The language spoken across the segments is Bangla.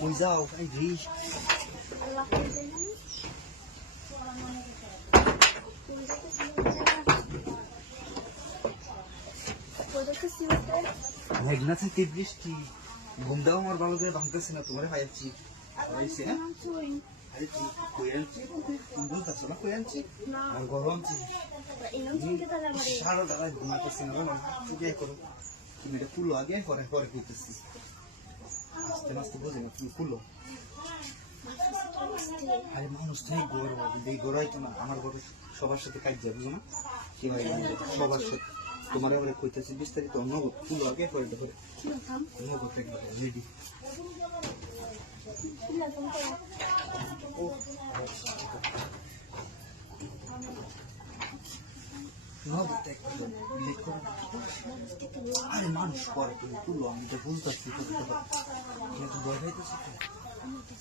Ôi dao cái gì? মেঘনা থেকে বৃষ্টি ঘুম দাও আমার বাবা করে ভাঙতেছে না তোমার ভাইয়াচ্ছি হয়েছে হ্যাঁ আরে তুই কই আনছি তুমি বলতেছো না কই আনছি আর গরম আনছি সারা দাঁড়ায় ঘুমাতেছি না বলো তুই করো তুমি এটা খুলো আগে পরে পরে কইতেছি আস্তে আস্তে বোঝে না তুমি খুলো আরে মানুষ নেই গরম এই গড়াই তো না আমার ঘরে সবার সাথে কাজ যাবে বুঝো না কি হয় সবার সাথে তোমার এবারে কইতেছি বিস্তারিত নগদ ফুল আগে পরে দেখো নগদ একবার রেডি নগদ একবার লেট করো আরে মানুষ পরে তুমি তুলো আমি তো বুঝতেছি কিন্তু ভয় পাইতেছি তো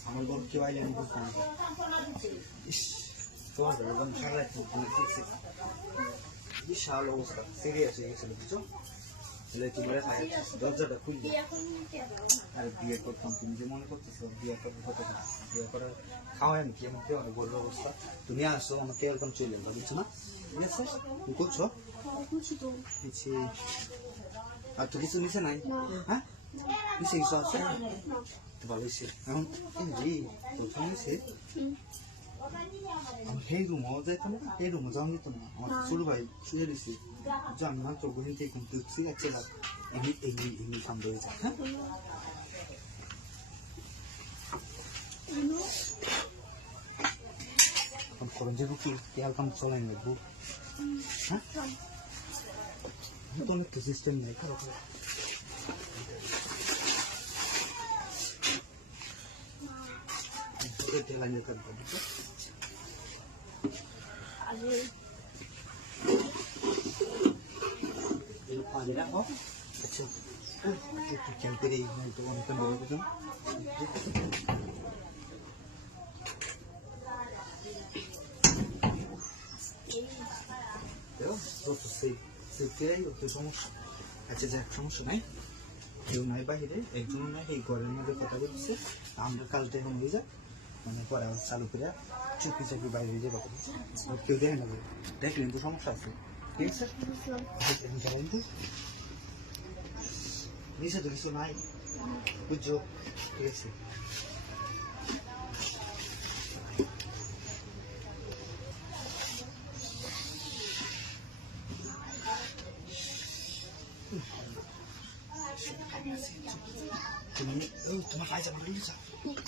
আমার বড় কেউ আইলে আমি বুঝতাম ইস তোমার একদম সারা বিশাল অবস্থা সিরিয়াস হয়ে গেছিল বুঝছো তোমার দরজাটা খুলবে আর বিয়ে করতাম তুমি যে মনে করতেছো বিয়ে করবো কত বিয়ে করার খাওয়াই আমি কি আমাকে অনেক বড় অবস্থা তুমি আসছো আমাকে এরকম চলে এলো বুঝছো না ঠিক আছে তুমি করছো আর তো কিছু নিচে নাই হ্যাঁ নিচে কিছু আছে ভালো হয়েছে এখন প্রথম নিচে সেই রুমও যাইতো না সেই রুমও যাওয়া যেত না আমার ছোট ভাই শুয়ে দিছি আমি মাত্র বহিন থেকে ঘুমতে উঠছি যাচ্ছে না এমনি এমনি এমনি কাম হয়ে যায় হ্যাঁ এখন করেন যাবো কি তেল কাম চলাই নেবো হ্যাঁ তো অনেক সিস্টেম নেই খারাপ তেল আনিয়ে কাটবো पानी रखो अच्छा चलते रही तो उनका लोग जो तो से क्या है तो समस्या अच्छा जा समस्या नहीं কেউ নাই বাইরে একজন নাই এই ঘরের মধ্যে কথা বলছে আমরা কালকে এখন হয়ে যায় মানে পরে চালু করে চুপি চাপি বাইরে যাবো কেউ দেখে নেবে দেখলেন তো সমস্যা আছে ঠিক আছে নিচে তো কিছু নাই বুঝছো ঠিক আছে তুমি তোমার কাজ আমার